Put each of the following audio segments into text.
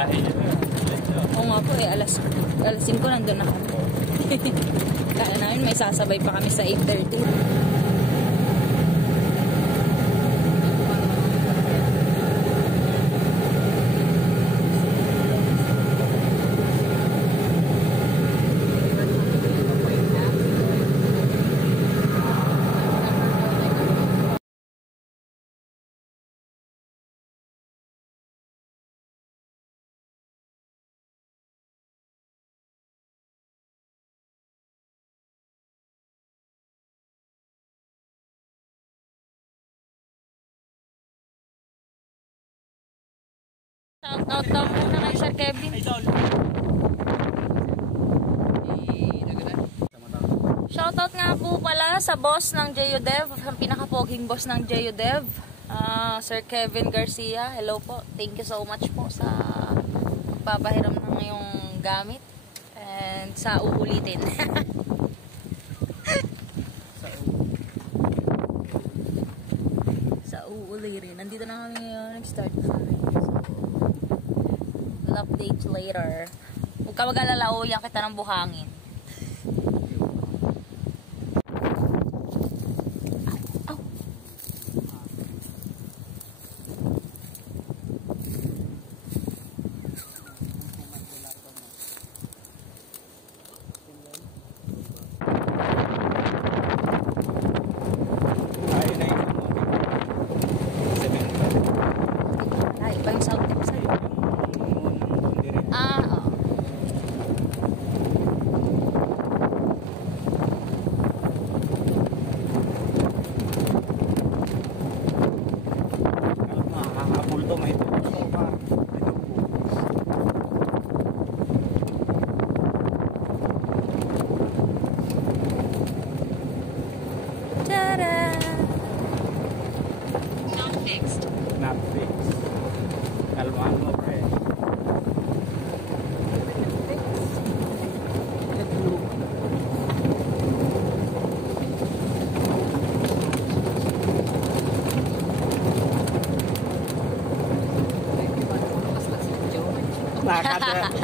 biyahe niya. Oo nga po eh, alas 5 nandun na kami. Kaya namin may sasabay pa kami sa 8:30. Shoutout daw muna kay Sir Kevin. Shoutout nga po pala sa boss ng JUDev, ang pinakapoging boss ng JUDev, Sir Kevin Garcia. Hello po. Thank you so much po sa papahiram ng iyong gamit and sa uulitin. Sa uulitin. Nandito na kami ngayon. Nag-start na kami. We'll update later. Huwag ka mag-alala, uwihan kita ng buhangin. Not fixed. Kalmahan mo, pre.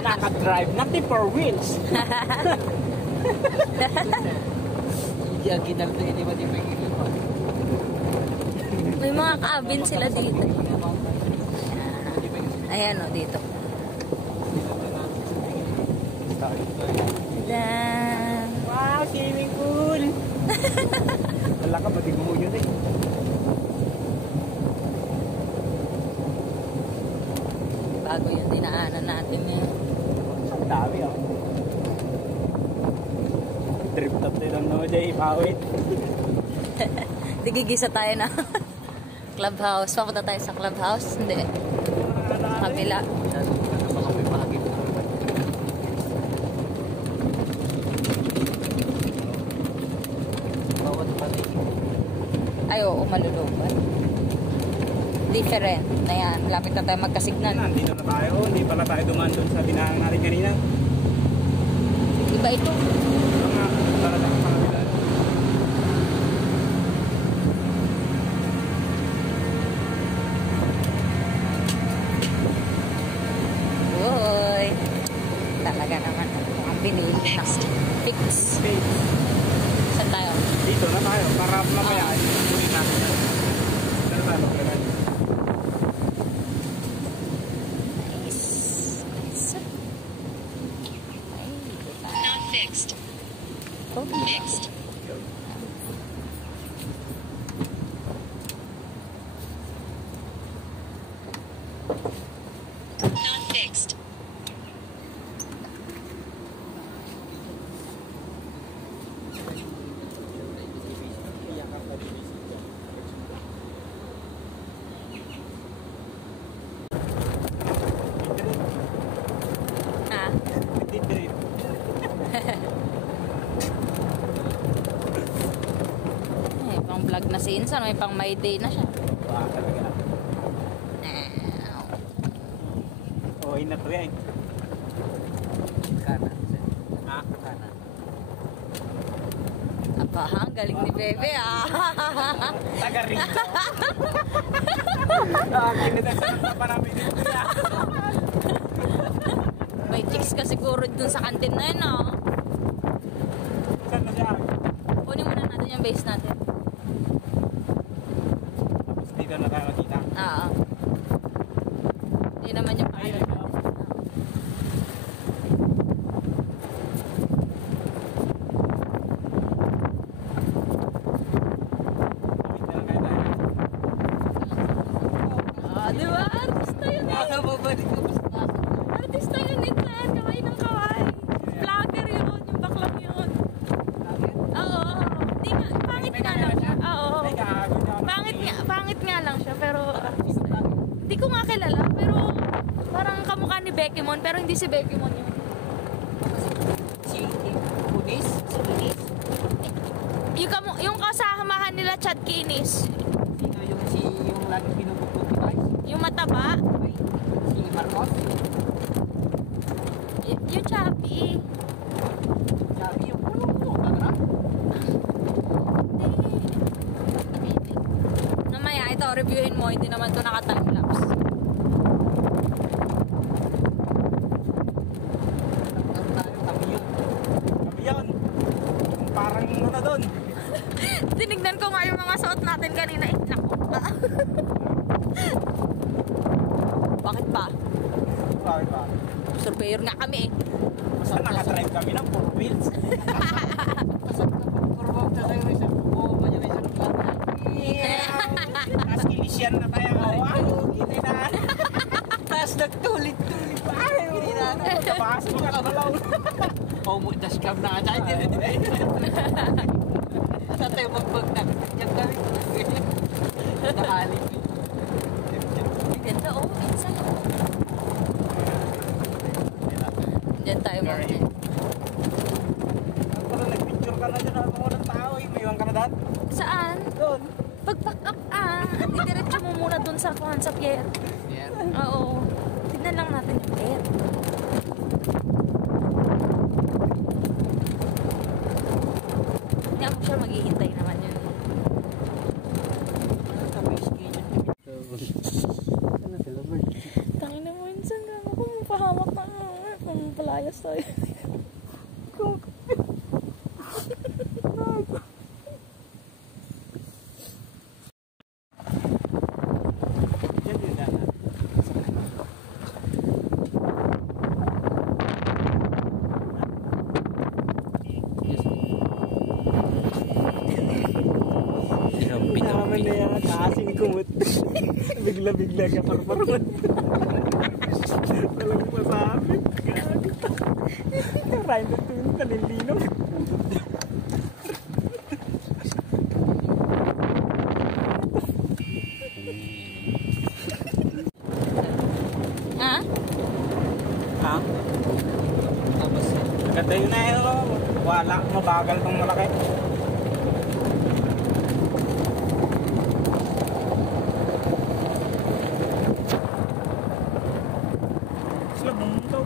Naka-drive. Nothing for wheels. May mga cabin sila dito. Ayan o, dito. Wow, swimming pool! Wala ka, pati mo yun eh. Bago yung dinaanan natin eh. Ang dami oh. Trip top din ang Jay, pawit. Digigisa tayo na clubhouse. Papunta tayo sa clubhouse? Hindi. Kabila. Ay, oo, maluluban. Different. Ayan, malapit na tayo magkasignan. Nandito na tayo. Hindi pala tayo dumaan doon sa binahan natin kanina. Iba ito. Mga talagang pangabila. Uy. Talaga naman. Ang binili na. Fix. Saan tayo? Dito na tayo. Para mamaya ulit natin yan. Saan tayo magkaroon? Not fixed. Oh, fixed. Not fixed. Pang vlog na si Insan, may pang my day na siya. Oh, ina to yan. Kanan. Ha? Kanan. Aba, ang galing ni Bebe ah. Taga rito. Kinita sa parami dito. May chicks ka siguro dun sa kantin na yun, oh. Saan na siya? Kunin muna natin yung base natin. Tapos dito na tayo nakita. Oo. Hindi naman yung Ayun. Di ba? Artista yun eh. Artista yun eh, sir. Kaway ng kaway. Vlogger yun. Yung baklang yun. Oo. Di nga, pangit nga lang siya. Oo. Pangit nga lang siya. Pero, di ko nga kilala. Pero, parang kamukha ni Becky Mon. Pero hindi si Becky Mon yun. Si Kunis? Si Kunis? Yung kasamahan nila, Chad Kinis. Sino yung lagi pinupukpuk ni Vice? Yung mataba. Si Marcos? Yung chubby. Sabi yung pulong mo, kagrap? Hindi. Namaya, ito, reviewin mo. Hindi naman ito naka-timelapse. Nagkaroon tayo, kami yun. Kami yun. Yung parang ano doon. Tinignan ko nga yung mga suot natin kanina. Naku. Bakit ba? Bakit ba? Surveyor nga kami eh. Basta nakadrive kami ng 4 wheels. Pasok na pagpurwag na tayo rin sa buo pa niya isang plata. Tapos kinisyan na tayo. Wow, kita na. Tapos nagtulit-tulit pa. Hindi na ano. Tabakas mo ka kabalaw. Homo dashcam na nga tayo. Sa tayo magpagdag. Yan kami. Nakahalip. Ang ganda oh. Minsan oh. Diyan tayo mga. Parang nag-picture ka na dyan. Ano mo ng tao eh. May iwan ka na daan. Saan? Doon. Pag-pack up Didiretso mo muna dun sa pier. Yan. Oo. Tignan lang natin yung pier. Hindi ako sure maghihintay naman yun. Tangin na mo minsan ka. Ako mapahamak na kung palayas tayo. Naman na yan, kasing kumot. Bigla-bigla ka parparuan. Walang masabi. Karay na ito yung talilino. Ha? Ha? Tapos, Maganda yun na yun. Wala, mabagal tong malaki. Sila bumutaw.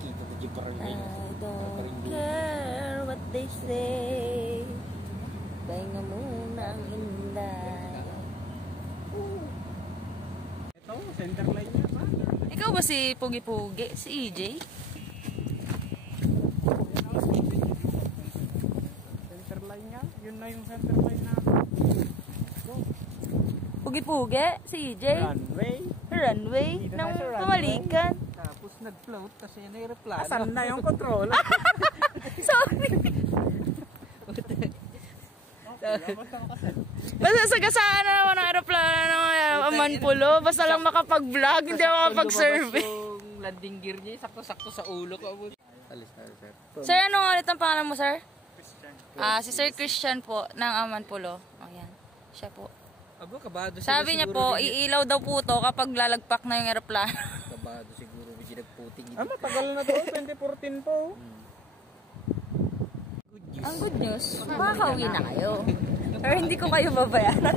kita ko dyan parang I don't care what they say. Pahinga muna ang hinday. Ito, center line niya pa. Ikaw ba si Pugi-Pugi? Si EJ? Center line nga. Yun na yung center line na. Pugi-Pugi? Si EJ? Runway. Runway? Dito Nang tayo sa runway. pumalikan. tapos nag-float kasi nai-replano. Asan na yung controller? Sorry. Basta sagasaan na naman ng aeroplano ng Amanpulo. Basta lang makapag-vlog, hindi ako makapag-survey. Yung landing gear niya, sakto-sakto sa ulo ko. Alis, sir. Sir, ano nga ulit ang pangalan mo, sir? Christian. Si Sir Christian po, ng Amanpulo. O, yan. Siya po. Abo, kabado sila. Sabi niya po, iilaw daw po to kapag lalagpak na yung aeroplano. Kabado siguro, medyo nagputing. Ah, matagal na doon. 2014 po. Good news. Ang good news, makakauwi na kayo. Pero hindi ko kayo babayaran.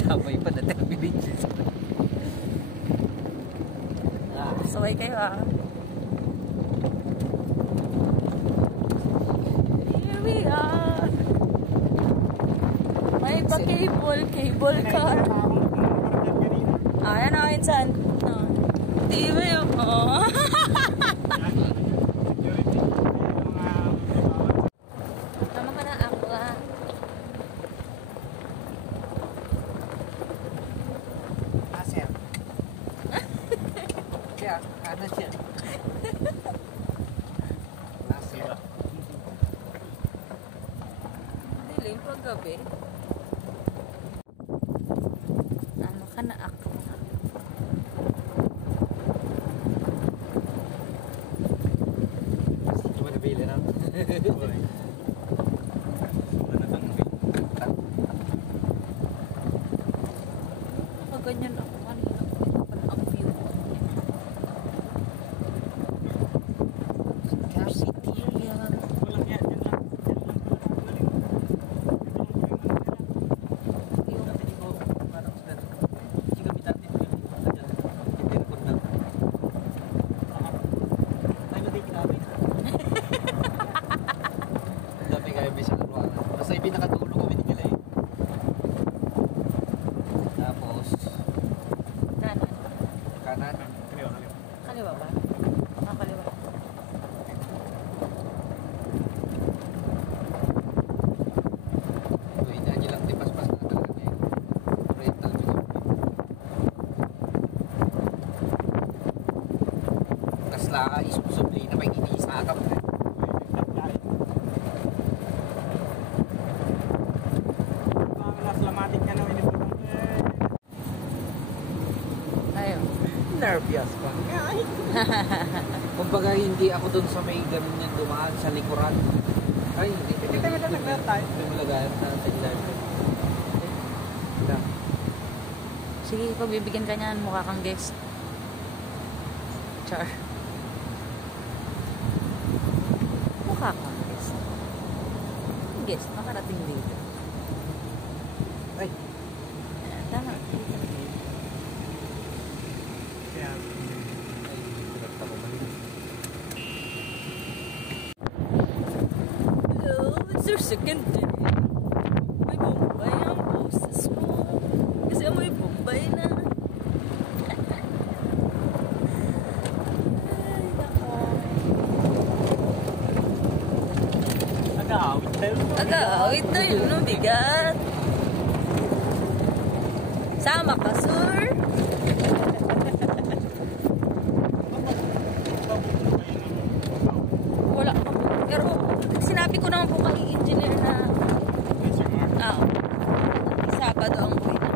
Damay pa na 10 minutes. Saway kayo ah. Here we are. Naka-cable, cable car. Ayan na, insan. TV yung, oh. Tama ka na ako, ah. Sir. Kaya, kanan siya. Sir. Dilim pag gabi. Tama ka na ako. Cuma nabili na. Ganyan ako kanina. Ang view ko. Cafeteria. Walang yan, yan lang. Dami kayo may sa karuangan. Basta yung pinakatulong kami ni Galay. Tapos, Kanan. kanan. Kaliwa, kaliwa. Kaliwa ba? Kaliwa. Uy, dahil lang tipas-pas na talaga niya. Rental job. Tapos laka, isusubli na may iniisakap na. Lamatik ka naman yung Ayun. Nervyos pa. Kumbaga hindi ako dun sa may ganun yung dumaan sa likuran. Ay, hindi. Hindi tayo naglalagay tayo. Hindi mo lagayan sa sideline. Sige, pagbibigyan ka niyan, mukha kang guest. Char. Mukha kang guest. Guest, makarating dito. Ay, Tama. Kaya, pinagta ko ba? Hello, it's your secondary. May Bombay ang boses mo. Kasi may Bombay na. Ay, nako. nag-aawit tayo.Ag-aawit tayo, no? Bigat. Sama ka, sir. Wala pa po. Pero sinabi ko naman po kay engineer na Sabado ang buhay na.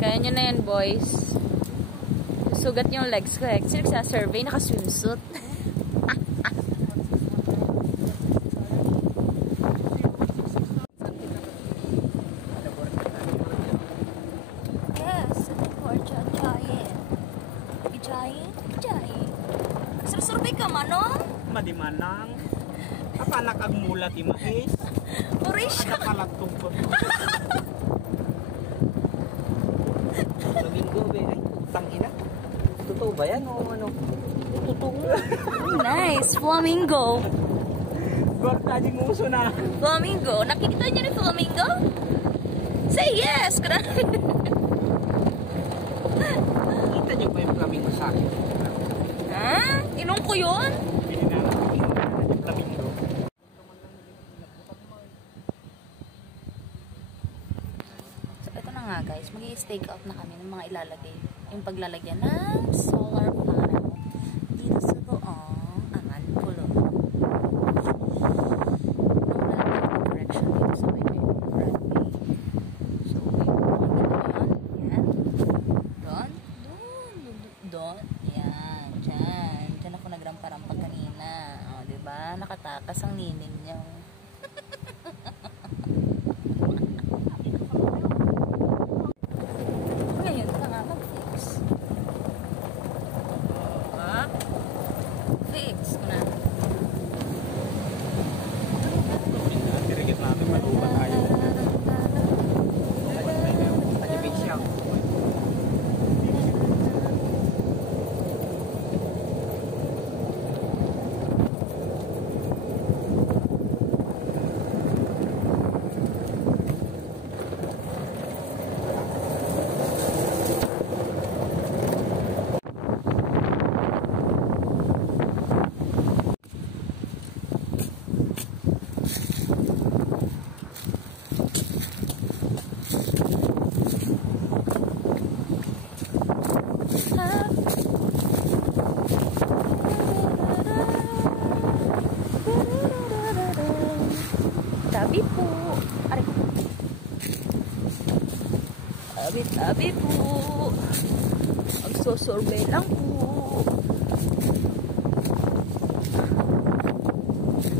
Kaya nyo na yan, boys. Sugat yung legs ko eh. Kasi nagsasurvey, naka-swimsuit. Yes, for giant. Giant. Survey ka man, no? Madimanang. Kapalak ang mulat imais. Orisha. Nakalagtong ko. Domingo, be. Ay, utang ina. Totoo ba yan o ano? Totoo. Nice. Flamingo. Gorta di muso na. Flamingo. Nakikita niyo ni Flamingo? Say yes! Kita niyo ba yung flamingo sa akin? Ha? Inong ko yun? Pininanang yung flamingo. So, ito na nga guys. Mag-i-stake out na kami ng mga ilalagay. Yung paglalagyan ng solar panel. Dito sa buong angan pulo. Correction dito sa may runway. So, makikita nyo yan. Yan. Doon. Yan. Dyan. Dyan ako nagrampa-rampa kanina. O, diba? Nakatakas ang nining niyo. Ngayon, ito na nga mag-fix. Ha? Fix ko na. Dirigit natin malupa tayo. Pag-ibig siya. Tabi po. Aray. Tabi po. Magsosurvey lang po.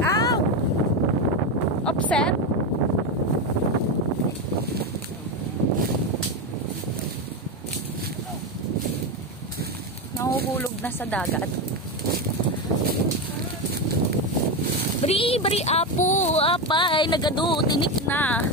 Ow! Upset? Nahuhulog na sa dagat. Bari apo, apay, nagado, tinik na.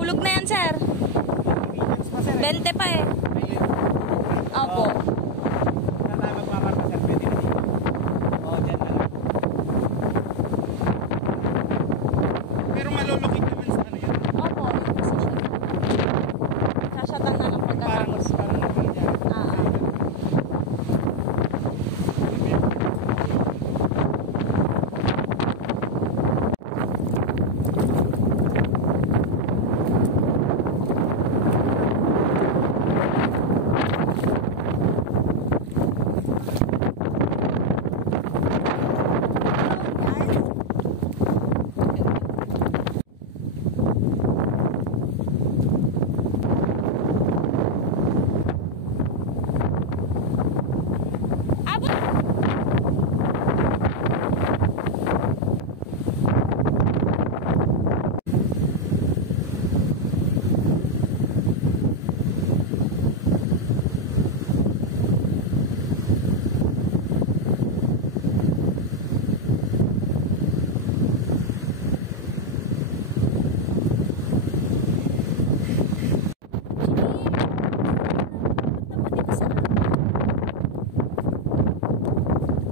Hulog na yan, sir. 20 pa eh. Opo. Saan tayo magmamarka, sir? Pwede na dito. Oo, dyan na lang. Pero malulukit naman sa ano yan. Opo. Sasatang na ng pagkatapos. Parang nakita.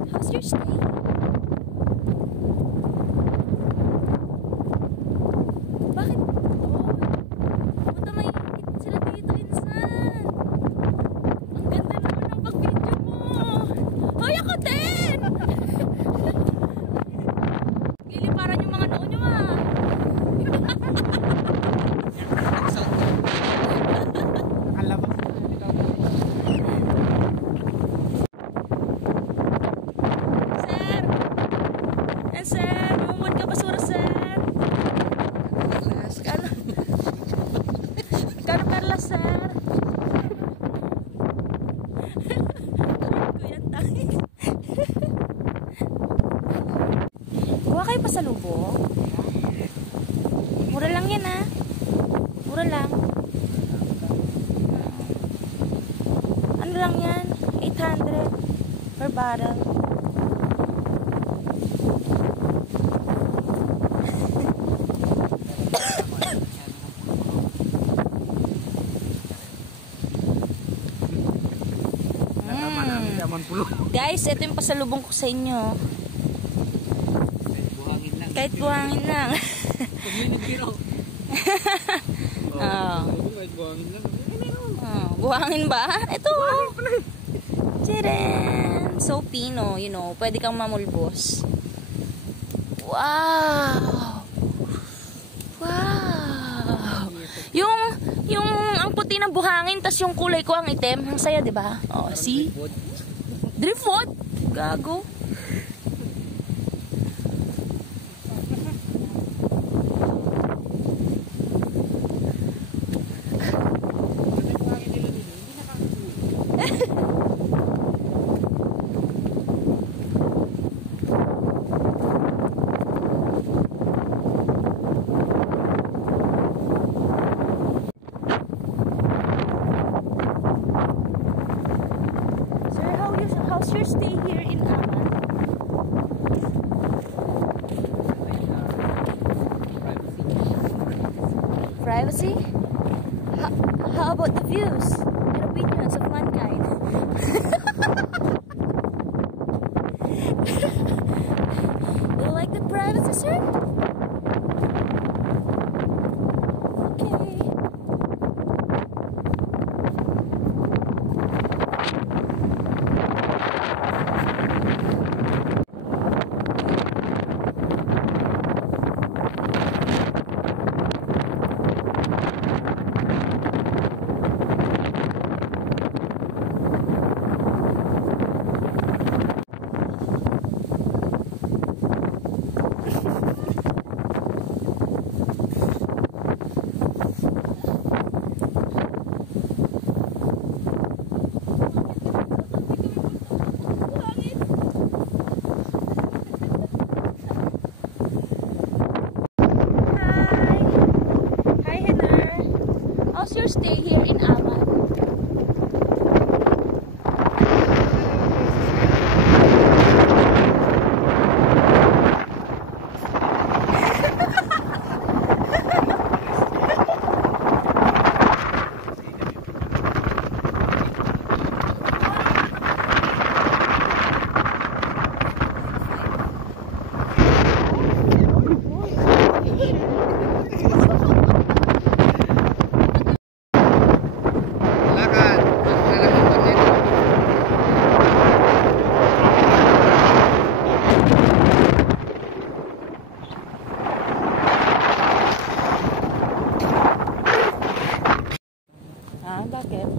How's your stay? Bakit? Puta, may higit sila dito, insan. Ang ganda naman ng pag-video mo. Hoy, ako pasalubong? Mura lang yan ah. Mura lang. Ano lang yan? 800 per bottle. Guys, ito yung pasalubong ko sa inyo. Buhangin lang. Kahit buhangin lang. Community raw. Kahit buhangin lang. Buhangin ba? Ito. Tcharan! So Pino, you know, pwede kang mamulbos. Wow! Wow! Yung ang puti ng buhangin, tas yung kulay ko ang itim. Ang saya, di ba? Oh, see? Driftwood? Gago. How's your stay here in Amman? Privacy? How about the views and opinions of mankind? Do you like the privacy, sir? Okay. How's your stay here in Amman? Bakit?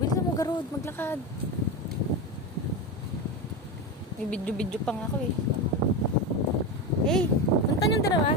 Bilisan mo, Garod. Maglakad. May video-video pa nga ako eh. Hey, punta niyong dalawa.